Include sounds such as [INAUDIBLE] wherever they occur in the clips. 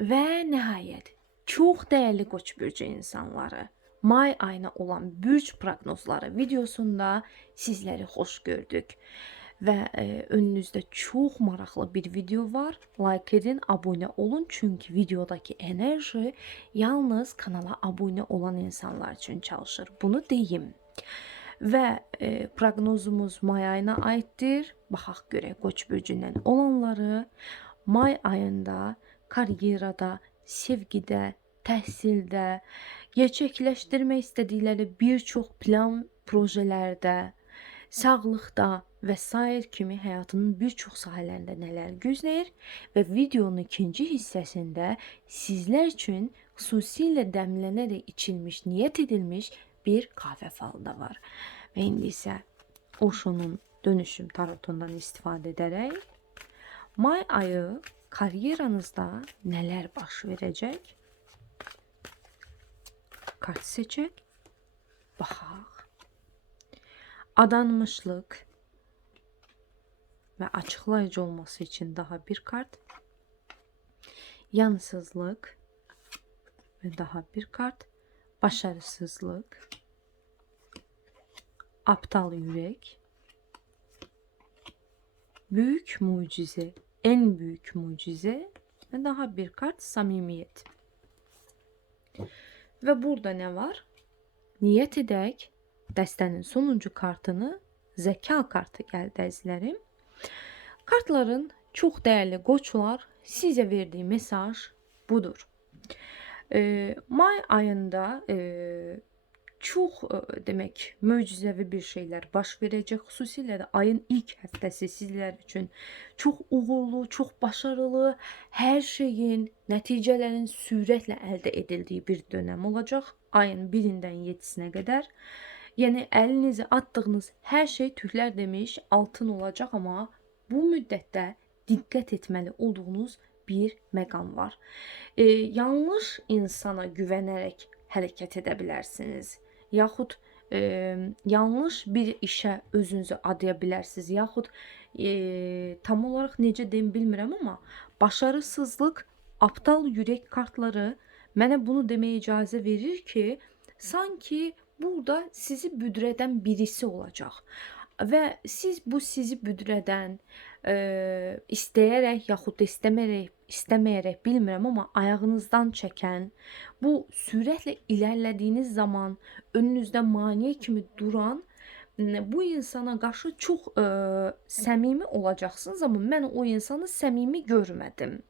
Və nəhayət, çox dəyərli Qoç bürcü insanları, may ayına olan bürc proqnozları videosunda sizləri xoş gördük. Və e, önünüzdə çox maraqlı bir video var. Like edin, abunə olun çünki videodakı enerji yalnız kanala abunə olan insanlar üçün çalışır. Bunu deyim. Və e, proqnozumuz may ayına aiddir. Baxaq görək Qoç bürcündən olanları may ayında karyerada, sevgidə, təhsildə, gerçəkləşdirmək istədikləri bir çox plan, projelərdə, sağlıqda və sair kimi həyatının bir çox sahələrində nələr gözləyir və videonun ikinci hissəsində sizlər üçün xüsusilə dəmlənərək içilmiş, niyyət edilmiş bir kahve falı da var. Və indi isə Osho'nun dönüşüm tarotundan istifadə edərək may ayı karyeranızda nələr baş verəcək? Kart seçək. Baxaq. Adanmışlıq və açıqlayıcı olması için daha bir kart. Yansızlıq və daha bir kart. Başarısızlıq. Aptal yürek. Büyük mucize. En büyük mucize. Ve daha bir kart samimiyet. Ve burada ne var? Niyet edək. Dəstənin sonuncu kartını zəka kartı gəldi əzizlərim. Kartların çox dəyərli qoçlar sizə verdiyi mesaj budur. E, may ayında e, çox e, demək möcüzəvi bir şeylər baş verəcək. Xüsusilə də ayın ilk həftəsi sizlər üçün çox uğurlu, çox başarılı, hər şeyin, nəticələrin sürətlə əldə edildiyi bir dönəm olacaq. Ayın 1-dən 7-sinə qədər. Yəni əlinizi atdığınız hər şey tüklər demiş altın olacaq, amma bu müddətdə diqqət etməli olduğunuz bir məqam var. E, yanlış insana güvənərək hərəkət edə bilərsiniz. Yaxud e, yanlış bir işə özünüzü adaya bilərsiniz. Yaxud e, tam olaraq necə deyim bilmirəm, amma başarısızlıq, aptal yürək kartları mənə bunu deməyə icazə verir ki, sanki burada sizi büdrədən birisi olacaq. Və siz bu sizi büdrədən e, istəyərək yaxud da istəmərək, istəməyərək bilmirəm amma ayağınızdan çəkən, bu sürətlə irəlilədiyiniz zaman önünüzdə maneə kimi duran bu insana qarşı çox e, səmimi olacaqsınız, amma mən o insanı səmimi görmədim.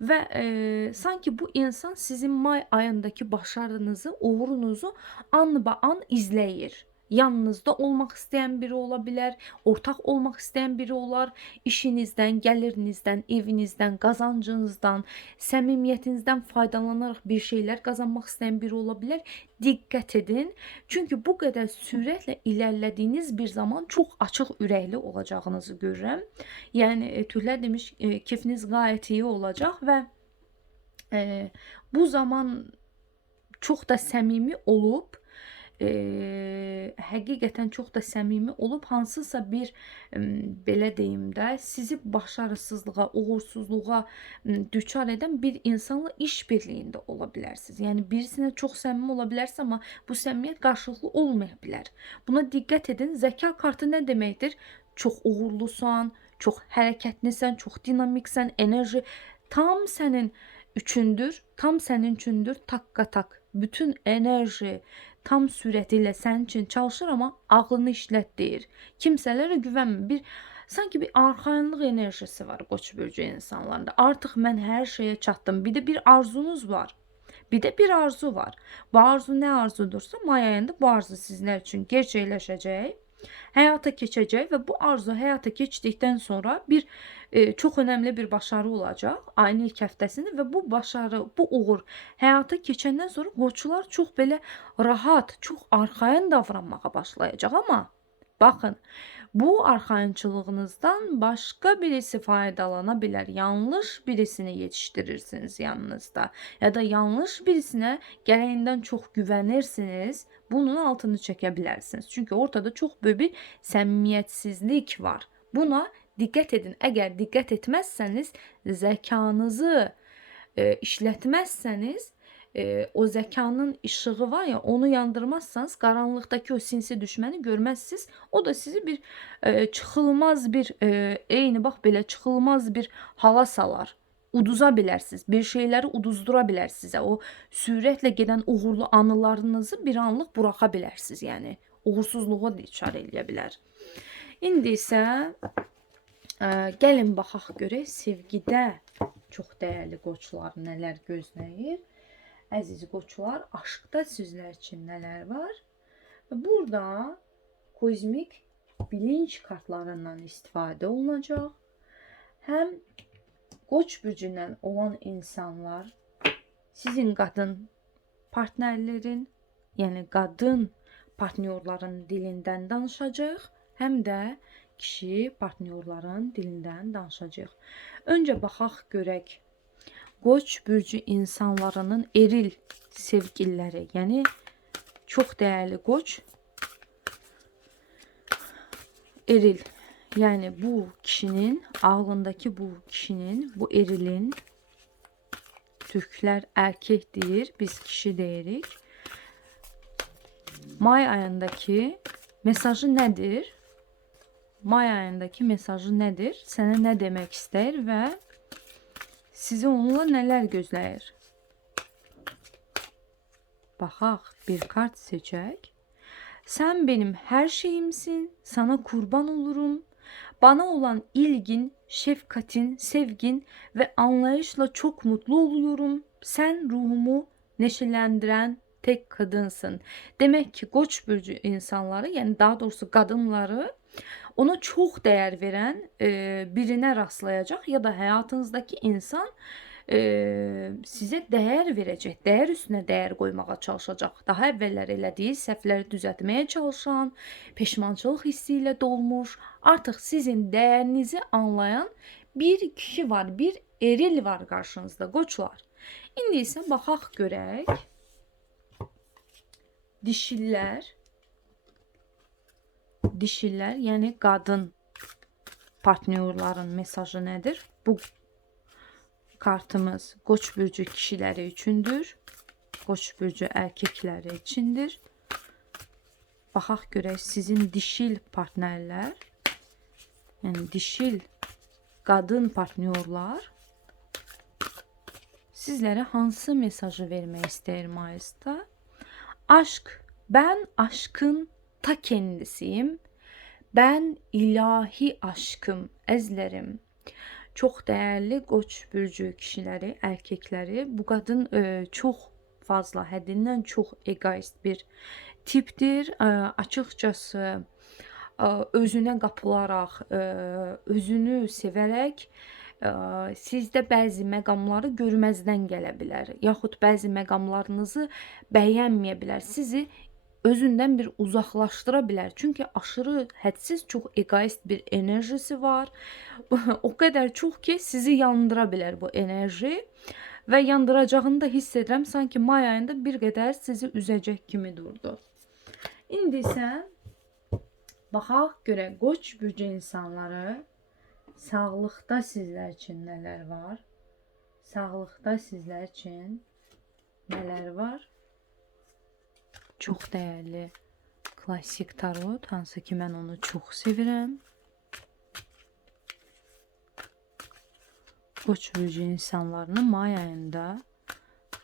Və e, sanki bu insan sizin may ayındakı başarınızı, uğurunuzu anba-an izləyir. Yanınızda olmaq istəyən biri ola bilər, ortaq olmaq istəyən biri olar, işinizdən, gəlirinizdən, evinizdən, qazancınızdan, səmimiyyətinizdən faydalanaraq bir şeylər qazanmaq istəyən biri ola bilər. Diqqət edin. Çünki bu qədər sürətlə irəlilədiyiniz bir zaman çox açıq ürəkli olacağınızı görürəm. Yəni e, Tüllər demiş, e, keyfiniz gayet iyi olacaq və e, bu zaman çox da səmimi olub e, həqiqətən çox da səmimi olub hansısa bir m, belə deyim də sizi başarısızlığa, uğursuzluğa düçar edən bir insanla iş birliyində ola bilərsiniz. Yəni birisinə çox səmimi ola bilərsiniz, amma bu səmimiyyət qarşılıqlı olmaya bilər. Buna diqqət edin. Zəka kartı nə deməkdir? Çox uğurlusan, çox hərəkətlisən, çox dinamiksən, enerji tam sənin üçündür, tam sənin üçündür, takka tak. Bütün enerji tam sürətilə sənin üçün çalışır, amma ağlını işlət deyir. Kimsələrə güvənmə. Bir sanki bir arxayınlıq enerjisi var Qoç bürcü insanlarında. Artıq mən hər şeyə çatdım. Bir də bir arzunuz var. Bir də bir arzu var. Bu arzu nə arzudursa may ayında bu arzu sizlər üçün gerçəkləşəcək. Həyata keçəcək və bu arzu həyata keçdikdən sonra bir e, çox önəmli bir başarı olacaq ayın ilk həftəsində və bu başarı, bu uğur həyata keçəndən sonra qoçlar çox belə rahat, çox arxayın davranmağa başlayacaq. Amma baxın bu arxayınçılığınızdan başqa birisi faydalana bilər. Yanlış birisini yetişdirirsiniz yanınızda ya da yanlış birisinə gərəyindən çox güvənirsiniz. Bunun altını çəkə bilərsiniz. Çünki ortada çox böyük bir səmimiyyətsizlik var. Buna diqqət edin. Əgər diqqət etməzsəniz zəkanızı e, işlətməzsəniz, e, o zəkanın işığı var ya, onu yandırmazsanız qaranlıqdakı o sinsi düşməni görməzsiniz. O da sizi bir e, çıxılmaz bir e, eyni bax belə çıxılmaz bir hala salar. Uduza bilərsiniz. Bir şeyləri uduzdura bilər sizə. O sürətlə gedən uğurlu anılarınızı bir anlıq buraxa bilərsiniz. Yəni uğursuzluğa da içar eləyə bilər. İndi isə ə, gəlin baxaq görək sevgidə çox dəyərli qoçlar nələr gözləyir. Əziz qoçlar, aşkda sizlər üçün nələr var? Burada kozmik bilinç kartlarından istifadə olunacaq. Həm Qoç bürcündən olan insanlar sizin qadın partnerlərin, yəni qadın partnyorların dilindən danışacaq, həm də kişi partnyorların dilindən danışacaq. Öncə baxaq görək. Qoç bürcü insanlarının eril sevgililəri, yəni çox dəyərli qoç eril yani bu kişinin ağlındaki bu kişinin bu erilin Türkler erkektir biz kişi deyirik. May ayındaki mesajı nedir? May ayındaki mesajı nedir? Sənə nə demək istəyir və sizi onunla nələr gözləyir? Baxaq, bir kart seçək. Sen benim her şeyimsin, sana kurban olurum. Bana olan ilgin, şefkatin, sevgin ve anlayışla çok mutlu oluyorum. Sen ruhumu neşelendiren tek kadınsın. Demek ki Koç burcu insanları, yani daha doğrusu kadınları ona çok değer veren e, birine rastlayacak ya da hayatınızdaki insan e, sizə dəyər verəcək, dəyər üstünə dəyər qoymağa çalışacaq. Daha əvvəllər elədiyi səhvləri düzəltməyə çalışan, peşmançılıq hissi ilə dolmuş, artıq sizin dəyərinizi anlayan bir kişi var, bir eril var qarşınızda, qoçlar. İndi isə baxaq görək. Dişillər dişillər, yəni qadın partnyorların mesajı nədir? Bu kartımız Koç burcu kişileri üçündür. Koç burcu erkekleri içindir. Baxaq görək sizin dişil partnerlər, yəni dişil qadın partnyorlar sizlərə hansı mesajı vermək istəyir Mayıs'ta? Aşk, ben aşkın ta kendisiyim. Ben ilahi aşkım, ezlerim çok değerli Koç bürcü kişileri, erkekleri. Bu kadın e, çok fazla, həddindən çox egoist bir tipdir. E, açıqcası e, özünə qapılaraq, e, özünü sevərək e, sizdə bəzi məqamları görməzdən gələ bilər, yaxud bəzi məqamlarınızı bəyənməyə bilər. Sizi özündən bir uzaklaştıra bilər. Çünki aşırı hədsiz çox egoist bir enerjisi var. [LAUGHS] o qədər çox ki, sizi yandıra bilər bu enerji və yandıracağını da hiss edirəm. Sanki may ayında bir qədər sizi üzəcək kimi durdu. İndi isə baxaq görə Qoç bürcü insanları sağlıqda sizlər üçün nələr var? Sağlıqda sizlər üçün nələr var? Çok değerli klasik tarot. Hansı ki mən onu çok sevirəm. Koç burcu insanlarını may ayında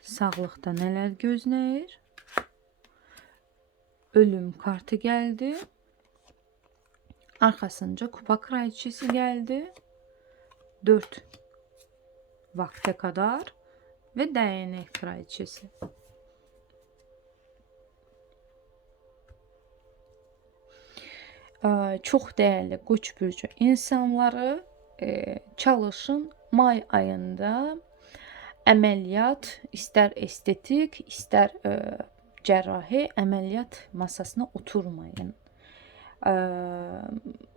sağlıqda nələr gözləyir? Ölüm kartı geldi. Arkasınca kupa kraliçesi geldi. 4 vakte kadar ve değnek kraliçesi. Çox dəyərli Qoç bürcü insanları çalışın may ayında əməliyyat, istər estetik, istər cərrahi əməliyyat masasına oturmayın. Ə,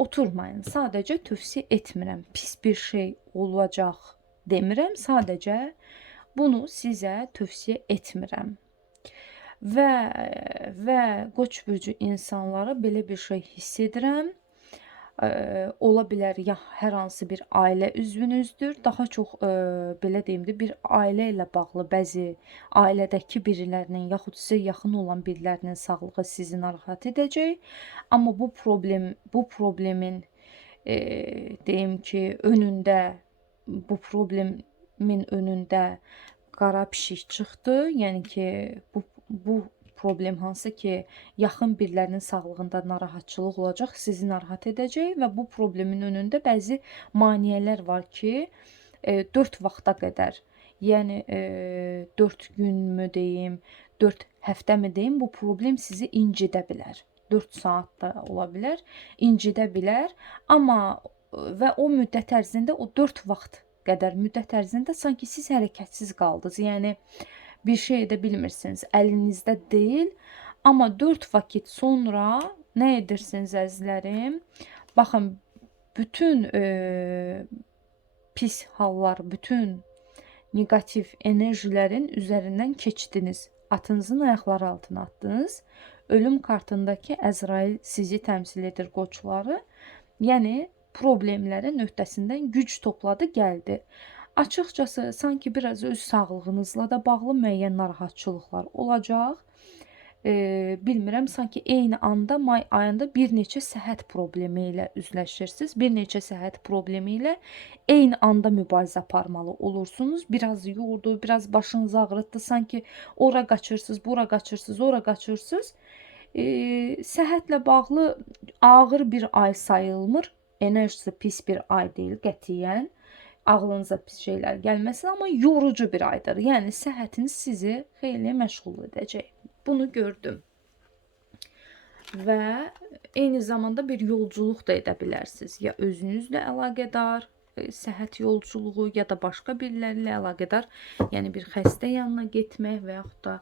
oturmayın. Sadəcə tövsiyə etmirəm. Pis bir şey olacaq demirəm. Sadəcə bunu sizə tövsiyə etmirəm və və Qoç bürcü insanlara belə bir şey hiss edirəm. Eee, ola bilər ya hər hansı bir ailə üzvünüzdür, daha çox, eee, belə deyim də, bir ailə ilə bağlı bəzi ailədəki birilərinin yaxud sizə yaxın olan birilərinin sağlığı sizi narahat edəcək. Amma bu problem bu problemin, eee, deyim ki, önündə bu problemin önündə qara pişik çıxdı. Yəni ki, bu bu problem hansı ki, yaxın birilərinin sağlığında narahatçılıq olacaq, sizi narahat edəcək və bu problemin önündə bəzi maneələr var ki, eee, 4 vaxta qədər, yəni, eee, 4 günmü deyim, 4 həftəmi deyim, bu problem sizi incidə bilər. 4 saat da ola bilər, incidə bilər. Amma və o müddət ərzində, o 4 vaxt qədər müddət ərzində sanki siz hərəkətsiz qaldınız. Yəni bir şey edə bilmirsiniz, əlinizdə deyil. Amma 4 vakit sonra nə edirsiniz əzizlərim? Baxın, bütün, eee, pis hallar, bütün neqativ enerjilərin üzərindən keçdiniz. Atınızın ayaqları altına atdınız. Ölüm kartındakı Əzrail sizi təmsil edir qoçları. Yəni problemlərin öhdəsindən güc topladı, gəldi. Açıqcası sanki biraz öz sağlığınızla da bağlı müəyyən narahatçılıqlar olacaq. Eee, bilmirəm, sanki eyni anda may ayında bir neçə səhət problemi ilə üzləşirsiniz. Bir neçə səhət problemi ilə eyni anda mübarizə aparmalı olursunuz. Biraz yordu, biraz başınızı ağrıtdı, sanki ora qaçırsınız, bura qaçırsınız, ora qaçırsınız. Eee, səhhətlə bağlı ağır bir ay sayılmır. Enerjisi pis bir ay deyil qətiyyən. Ağlınıza pis şeylər gəlməsin, amma yorucu bir aydır. Yəni səhhətiniz sizi xeyli məşğul edəcək. Bunu gördüm. Və eyni zamanda bir yolculuq da edə bilərsiniz. Ya özünüzlə əlaqədar, eee, səhhət yolculuğu ya da başqa biriləri ilə əlaqədar, yəni bir xəstə yanına getmək və yaxud da,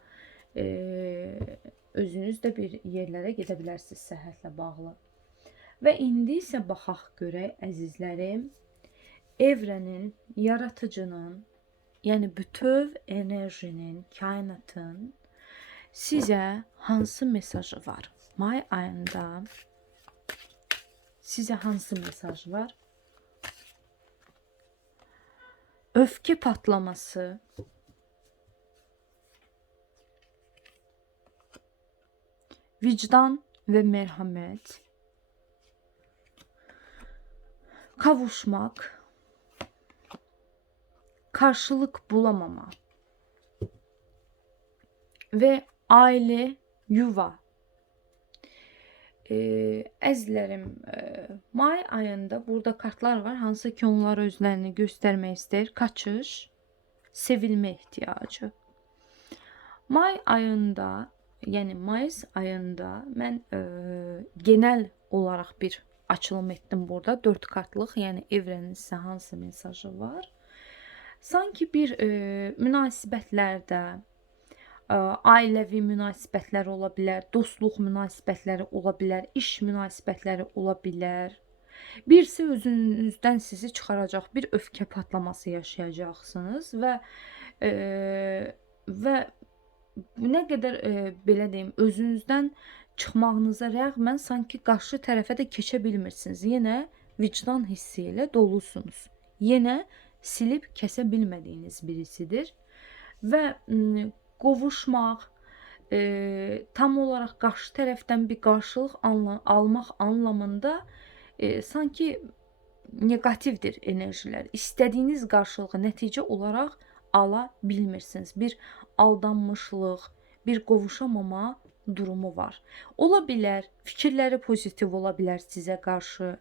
eee, özünüz də bir yerlərə gedə bilərsiniz səhhətlə bağlı. Və indi isə baxaq görək əzizlərim, evrenin, yaratıcının, yəni bütöv enerjinin, kainatın sizə hansı mesajı var? May ayında sizə hansı mesaj var? Öfke patlaması, vicdan ve merhamet, kavuşmak, karşılık bulamama ve aile, yuva. Eee, əzizlərim, eee, may ayında burada kartlar var, hansı ki onlar özlərini göstərmək istəyir. Kaçış, sevilmə ehtiyacı. May ayında, yəni mayıs ayında mən eee, genel olaraq bir açılım etdim burada. 4 kartlıq, yəni evrenin sizə hansı mesajı var? Sanki bir eee, münasibətlərdə, eee, ailəvi münasibətlər ola bilər, dostluq münasibətləri ola bilər, iş münasibətləri ola bilər. Birisi özünüzdən sizi çıxaracaq bir öfkə patlaması yaşayacaqsınız və eee, və nə qədər eee, belə deyim, özünüzdən çıxmağınıza rəğmən sanki qarşı tərəfə də keçə bilmirsiniz. Yenə vicdan hissi ilə dolusunuz. Yenə silib kəsə bilmədiyiniz birisidir və qovuşmaq, eee, tam olaraq qarşı tərəfdən bir qarşılıq anla almaq anlamında eee, sanki neqativdir enerjilər. İstədiyiniz qarşılığı nəticə olaraq ala bilmirsiniz. Bir aldanmışlıq, bir qovuşamama durumu var. Ola bilər, fikirləri pozitiv ola bilər sizə qarşı.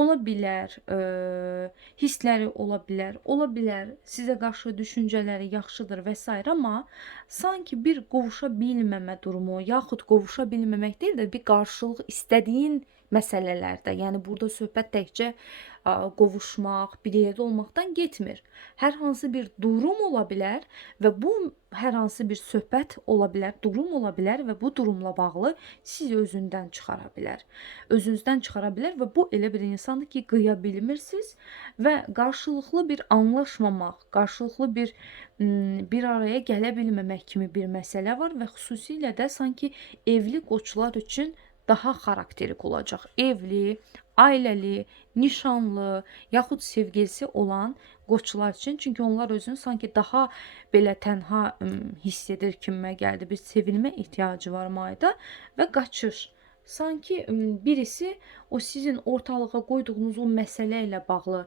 Ola bilər, eee, hissləri ola bilər. Ola bilər sizə qarşı düşüncələri yaxşıdır və s. amma sanki bir qovuşa bilməmə durumu, yaxud qovuşa bilməmək deyil də bir qarşılıq istədiyin məsələlərdə. Yəni burada söhbət təkcə qovuşmaq, bir yerdə olmaqdan getmir. Hər hansı bir durum ola bilər və bu hər hansı bir söhbət ola bilər, durum ola bilər və bu durumla bağlı sizi özündən çıxara bilər. Özünüzdən çıxara bilər və bu elə bir insandır ki, qıya bilmirsiniz və qarşılıqlı bir anlaşmamaq, qarşılıqlı bir bir araya gələ bilməmək kimi bir məsələ var və xüsusilə də sanki evli qoçlar üçün daha xarakterik olacaq. Evli, ailəli, nişanlı, yaxud sevgilisi olan qoçlar üçün. Çünki onlar özünü sanki daha belə tənha hiss edir kimə gəldi. Bir sevilmə ehtiyacı var mayda və qaçır. Sanki birisi o sizin ortalığa qoyduğunuz o məsələ ilə bağlı,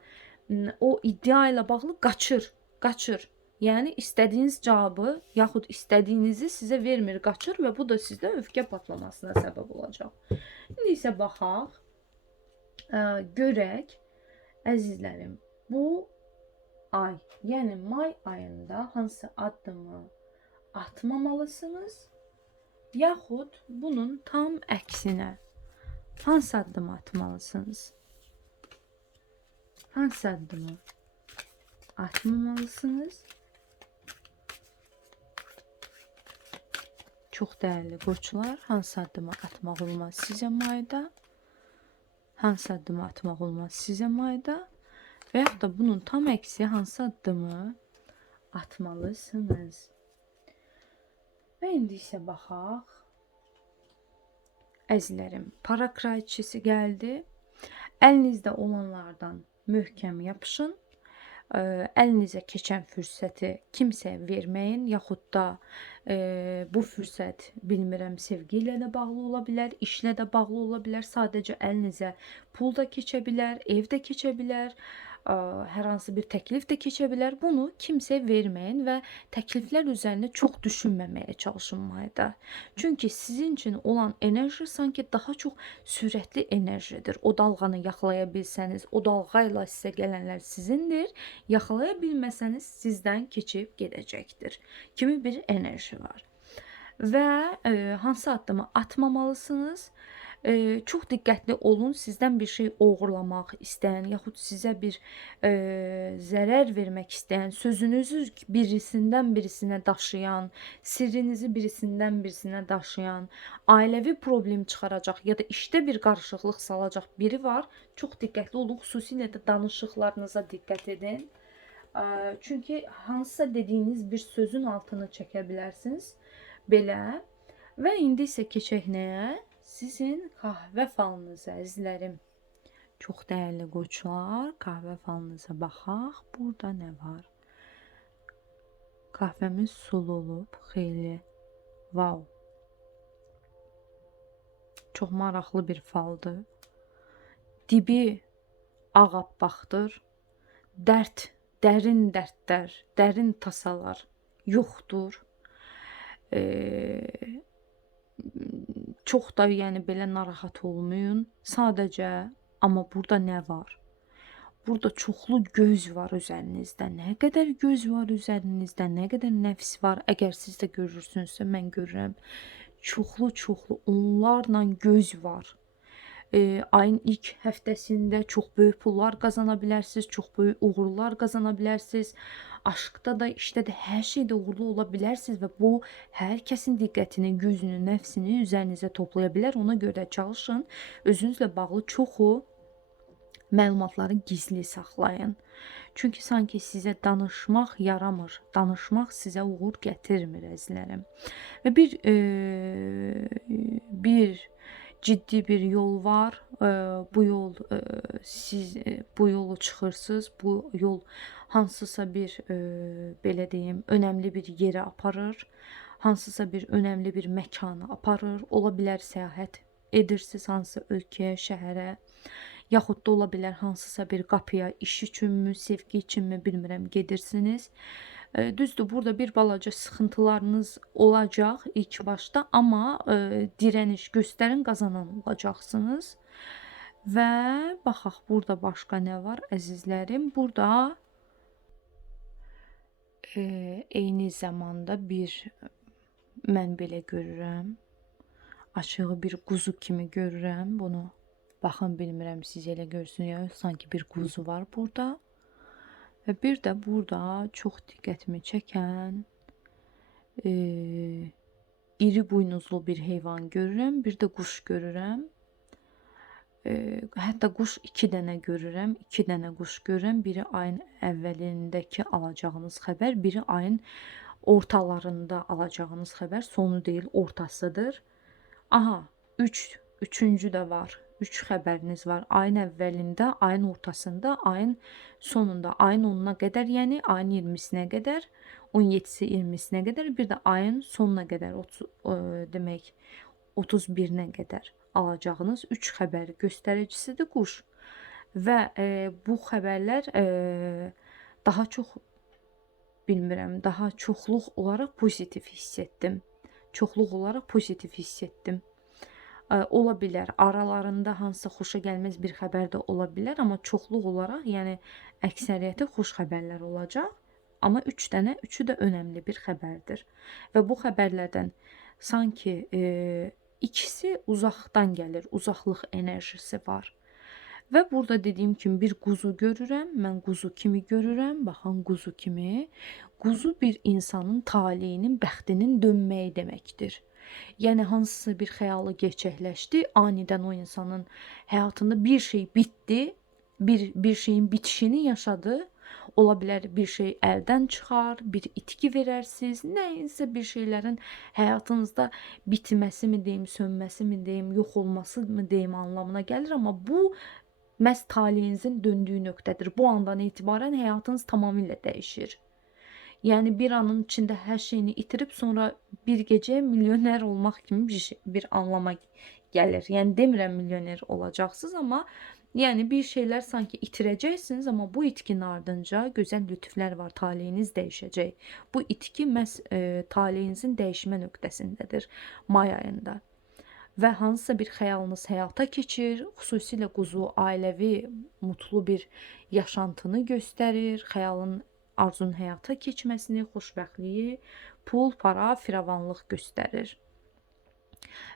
o iddia ilə bağlı qaçır, qaçır. Yəni istədiyiniz cavabı yaxud istədiyinizi sizə vermir, qaçır və bu da sizdə öfkə patlamasına səbəb olacaq. İndi isə baxaq, görək əzizlərim, bu ay, yəni may ayında hansı addımı atmamalısınız, yaxud bunun tam əksinə hansı addımı atmalısınız? Hansı addımı atmamalısınız? Çox dəyərli qoçlar, hansı addımı atmaq olmaz sizə mayda? Hansı addımı atmaq olmaz sizə mayda? Və yaxud da bunun tam əksi hansı addımı atmalısınız? Və indi isə baxaq. Əzizlərim, para kraliçesi gəldi. Əlinizdə olanlardan möhkəm yapışın. Ə, Əlinizə keçən fürsəti kimsəyə verməyin, yaxud da ə, bu fürsət bilmirəm sevgi ilə də bağlı ola bilər, işlə də bağlı ola bilər. Sadəcə əlinizə pul da keçə bilər, ev də keçə bilər, hər hansı bir təklif də keçə bilər. Bunu kimsəyə verməyin və təkliflər üzərində çox düşünməməyə çalışın mayda. Çünki sizin üçün olan enerji sanki daha çox sürətli enerjidir. O dalğanı yaxalaya bilsəniz, o dalğa ilə sizə gələnlər sizindir. Yaxalaya bilməsəniz sizdən keçib gedəcəkdir. Kimi bir enerji var. Və e, hansı addımı atmamalısınız? Çox diqqətli olun. Sizdən bir şey oğurlamaq istəyən, yaxud sizə bir e, zərər vermək istəyən, sözünüzü birisindən birisinə daşıyan, sirrinizi birisindən birisinə daşıyan, ailəvi problem çıxaracaq ya da işdə bir qarışıqlıq salacaq biri var. Çox diqqətli olun. Xüsusilə də danışıqlarınıza diqqət edin. Çünki hansısa dediyiniz bir sözün altını çəkə bilərsiniz. Belə. Və indi isə keçək nəyə? Sizin kahve falınıza əzizlərim. Çox dəyərli qoçlar, kahve falınıza baxaq. Burada nə var? Kahvemiz sulu olub, xeyli. Wow. Çox maraqlı bir faldır. Dibi ağappaqdır. Dərd, dərin dərdlər, dərin tasalar yoxdur. Eee çox da yəni belə narahat olmayın. Sadəcə amma burada nə var? Burada çoxlu göz var üzərinizdə. Nə qədər göz var üzərinizdə, nə qədər nəfs var. Əgər siz də görürsünüzsə, mən görürəm. Çoxlu-çoxlu onlarla göz var. E, ayın ilk həftəsində çox böyük pullar qazana bilərsiniz, çox böyük uğurlar qazana bilərsiniz. Aşqda da, işdə də, hər şeydə uğurlu ola bilərsiniz və bu hər kəsin diqqətini, gücünü, nəfsini üzərinizə toplaya bilər. Ona görə çalışın özünüzlə bağlı çoxu məlumatları gizli saxlayın. Çünki sanki sizə danışmaq yaramır. Danışmaq sizə uğur gətirmir əzizlərim. Və bir e, bir ciddi bir yol var. Bu yol e, siz e, bu yolu çıxırsınız. Bu yol hansısa bir e, belə deyim, önəmli bir yerə aparır. Hansısa bir önəmli bir məkana aparır. Ola bilər səyahət edirsiniz hansı ölkəyə, şəhərə yaxud da ola bilər hansısa bir qapıya iş üçünmü, sevgi üçünmü bilmirəm gedirsiniz. E, Düzdür, burada bir balaca sıxıntılarınız olacaq ilk başda, amma e, dirəniş göstərin, qazanan olacaqsınız. Və baxaq burada başqa nə var əzizlərim? Burada e, eyni zamanda bir mən belə görürəm. Açığı bir quzu kimi görürəm bunu. Baxın bilmirəm siz elə görürsünüz ya, sanki bir quzu var burada. Və bir də burada çox diqqətimi çəkən e, iri buynuzlu bir heyvan görürəm, bir də quş görürəm. E, hətta quş iki dənə görürəm, iki dənə quş görürəm. Biri ayın əvvəlindəki alacağınız xəbər, biri ayın ortalarında alacağınız xəbər, sonu deyil, ortasıdır. Aha, 3 üç, üçüncü də var. 3 xəbəriniz var. Ayın əvvəlində, ayın ortasında, ayın sonunda, ayın 10-una qədər, yəni ayın 20-sinə qədər, 17-si 20-sinə qədər, bir də ayın sonuna qədər, 30 ə, demək 31-nə qədər alacağınız 3 xəbər göstəricisidir quş. Və e, bu xəbərlər e, daha çox bilmirəm, daha çoxluq olaraq pozitiv hiss etdim. Çoxluq olaraq pozitiv hiss etdim. Ə, ola bilər aralarında hansısa xoşa gəlməz bir xəbər də ola bilər, amma çoxluq olaraq, yəni əksəriyyəti xoş xəbərlər olacaq. Amma 3 dənə, üçü də önəmli bir xəbərdir. Və bu xəbərlərdən sanki e, ikisi uzaqdan gəlir, uzaqlıq enerjisi var. Və burada dediyim kimi bir quzu görürəm. Mən quzu kimi görürəm. Baxın quzu kimi. Quzu bir insanın taleyinin, bəxtinin dönməyi deməkdir. Yəni hansısa bir xəyalı gerçəkləşdi, anidən o insanın həyatında bir şey bitdi, bir bir şeyin bitişini yaşadı. Ola bilər bir şey əldən çıxar, bir itki verərsiz, nəyinsə bir şeylərin həyatınızda bitməsi mi deyim, sönməsi mi deyim, yox olması mı deyim anlamına gəlir, amma bu məhz taleyinizin döndüyü nöqtədir. Bu andan etibarən həyatınız tamamilə dəyişir. Yəni bir anın içində hər şeyini itirib sonra bir gecə milyoner olmaq kimi bir şey, bir anlama gəlir. Yəni demirəm milyoner olacaqsınız, amma yəni bir şeylər sanki itirəcəksiniz, amma bu itkinin ardınca gözəl lütflər var. Taleyiniz dəyişəcək. Bu itki məhz e, taleyinizin dəyişmə nöqtəsindədir may ayında. Və hansısa bir xəyalınız həyata keçir, xüsusilə quzu ailəvi mutlu bir yaşantını göstərir, xəyalın arzunun həyata keçməsini, xoşbəxtliyi, pul, para, firavanlıq göstərir.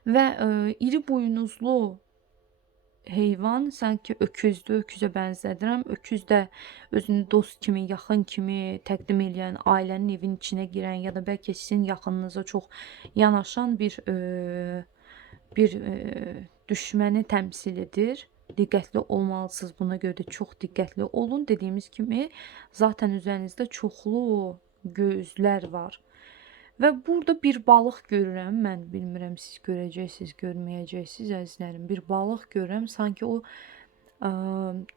Və ə, iri buynuzlu heyvan sanki öküzdür, öküzə bənzədirəm. Öküz də özünü dost kimi, yaxın kimi təqdim edən, ailənin evin içinə girən ya da bəlkə sizin yaxınınıza çox yanaşan bir ə, bir ə, düşməni təmsil edir diqqətli olmalısınız. Buna görə də çox diqqətli olun. Dediyimiz kimi zaten üzərinizdə çoxlu gözlər var. Və burada bir balıq görürəm. Mən bilmirəm siz görəcəksiniz, görməyəcəksiniz əzizlərim. Bir balıq görürəm. Sanki o ə,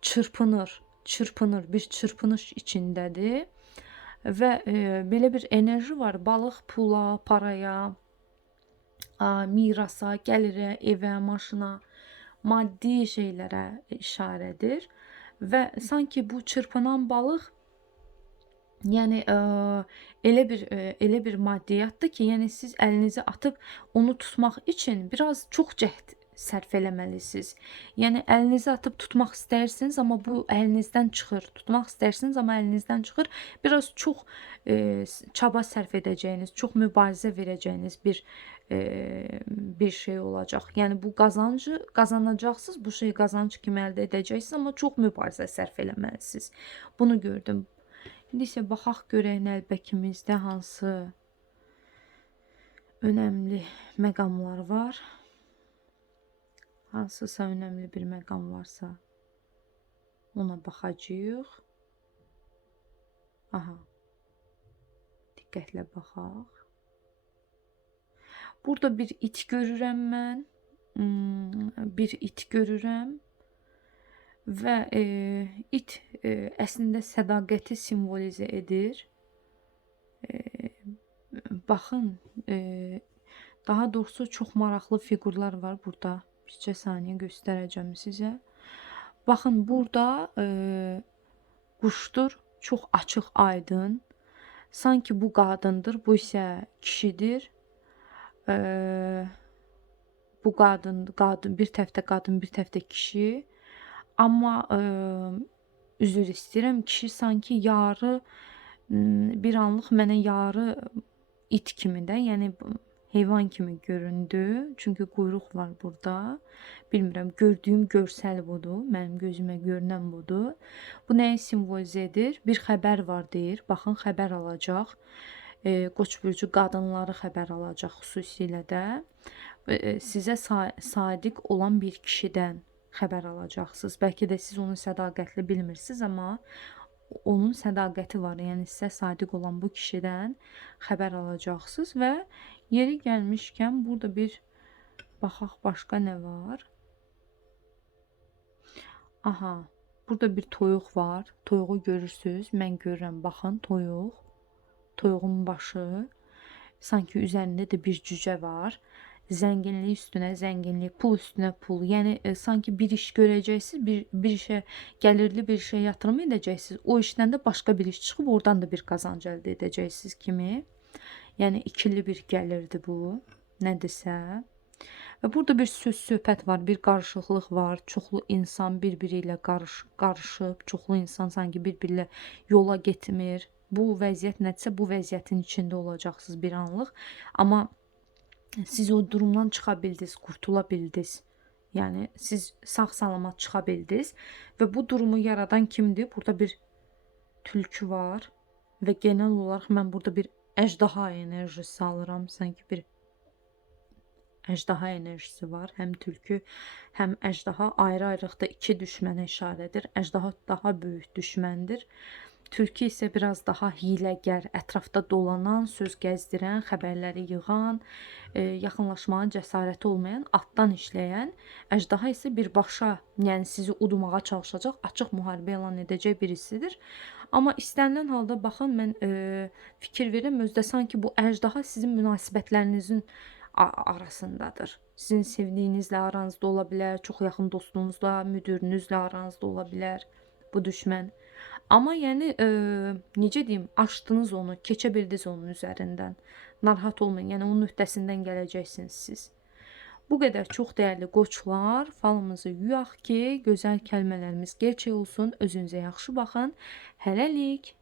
çırpınır, çırpınır, bir çırpınış içindədir. Və ə, belə bir enerji var. Balıq pula, paraya, ə, mirasa, gəlirə, evə, maşına maddi şeylərə işarədir və sanki bu çırpınan balıq Yəni ə, elə bir ə, elə bir maddiyyatdır ki, yəni siz əlinizi atıb onu tutmaq üçün biraz çox cəhd sərf eləməlisiniz. Yəni əlinizi atıb tutmaq istəyirsiniz, amma bu əlinizdən çıxır. Tutmaq istəyirsiniz, amma əlinizdən çıxır. Biraz çox e, çaba sərf edəcəyiniz, çox mübarizə verəcəyiniz bir e, bir şey olacaq. Yəni bu qazancı qazanacaqsınız, bu şey qazanc kimi əldə edəcəksiniz, amma çox mübarizə sərf eləməlisiniz. Bunu gördüm. İndi isə baxaq görək nəlbəkimizdə hansı önəmli məqamlar var. Hansısa önəmli bir məqam varsa ona baxacağıq. Aha. Diqqətlə baxaq. Burada bir it görürəm mən. Hmm, bir it görürəm. Və e, it e, əslində sədaqəti simvolizə edir. E, baxın, e, daha doğrusu çox maraqlı fiqurlar var burada. Bircə saniyə göstərəcəm sizə. Baxın, burada e, quşdur, çox açıq, aydın. Sanki bu qadındır, bu isə kişidir. Ee, bu qadın, qadın bir tərəfdə qadın, bir tərəfdə kişi. Amma e, üzr istəyirəm, kişi sanki yarı bir anlıq mənə yarı it kimi də, yəni heyvan kimi göründü. Çünki quyruq var burada. Bilmirəm, gördüyüm görsəl budur. Mənim gözümə görünən budur. Bu nəyi simvolizə edir? Bir xəbər var deyir. Baxın, xəbər alacaq e, Qoç burcu qadınları xəbər alacaq xüsusilə də e, sizə sa sadiq olan bir kişidən xəbər alacaqsınız. Bəlkə də siz onu sədaqətli bilmirsiniz, amma onun sədaqəti var. Yəni sizə sadiq olan bu kişidən xəbər alacaqsınız və yeri gəlmişkən burada bir baxaq başqa nə var? Aha, burada bir toyuq var. Toyuğu görürsüz. Mən görürəm. Baxın, toyuq. Toyuğun başı. Sanki üzərində də bir cücə var. Zənginlik üstünə zənginlik, pul üstünə pul. Yəni e, sanki bir iş görəcəksiniz, bir bir işə gəlirli bir işə yatırım edəcəksiniz. O işdən də başqa bir iş çıxıb oradan da bir qazanc əldə edəcəksiniz kimi. Yəni ikili bir gəlirdi bu. Nədirsə. Və burada bir söz söhbət var, bir qarışıqlıq var. Çoxlu insan bir-biri ilə qarış qarışıb, çoxlu insan sanki bir-biri ilə yola getmir. Bu vəziyyət nədirsə, bu vəziyyətin içində olacaqsınız bir anlıq. Amma siz o durumdan çıxa bildiniz, qurtula bildiniz. Yəni siz sağ-salamat çıxa bildiniz və bu durumu yaradan kimdir? Burada bir tülkü var və genel olaraq mən burada bir əjdaha enerjisi alıram. Sanki bir əjdaha enerjisi var. Həm tülkü, həm əjdaha ayrı-ayrılıqda iki düşmənə işarədir. Əjdaha daha böyük düşməndir. Tülkü isə biraz daha hiyləgər, ətrafda dolanan, söz gəzdirən, xəbərləri yığan, e, yaxınlaşmağa cəsarəti olmayan, altdan işləyən, əjdaha isə birbaşa, yəni sizi udmağa çalışacaq, açıq müharibə elan edəcək birisidir. Amma istənilən halda baxın mən e, fikir verirəm özdə sanki bu əjdaha sizin münasibətlərinizin arasındadır. Sizin sevdiyinizlə aranızda ola bilər, çox yaxın dostunuzla, müdirinizlə aranızda ola bilər bu düşmən. Amma yəni e, necə deyim, aşdınız onu, keçə bildiniz onun üzərindən. Narahat olmayın, yəni onun öhdəsindən gələcəksiniz siz. Bu qədər çox dəyərli qoçlar, falımızı yuyaq ki, gözəl kəlmələrimiz gerçək olsun. Özünüzə yaxşı baxın. Hələlik.